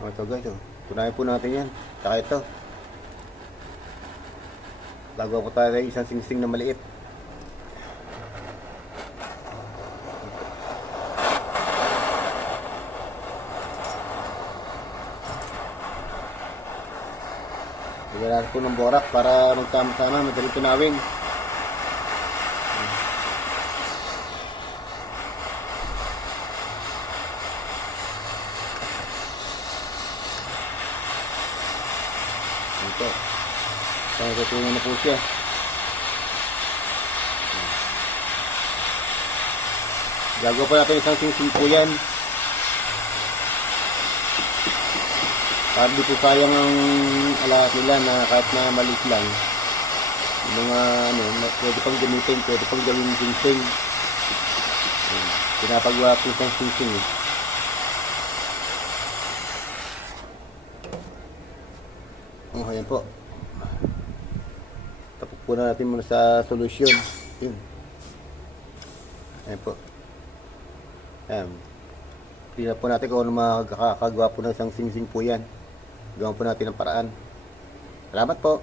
Ito guys, oh. Tunayan po natin yan. Tsaka ito. Gagawa po tayo ng isang singsing na maliit. Bigyan natin po ng borak para magsama-sama, madaling tunawin. Ito. Natutunan na po siya. Gagawa po natin isang singsing po yan. Para di po sayang ang alahat nila na kahit na maliit lang. Yung mga ano, pwede pang gamitin, pwede pang gawin singsing. Pinapagawa po isang singsing eh. Oh, ayan po. Tapos po na natin muna sa solusyon. Yun. Ayan po. Ayan. Tingnan po natin kung ano makakagawa po ng isang singsing po yan. Gawin po natin ang paraan. Salamat po.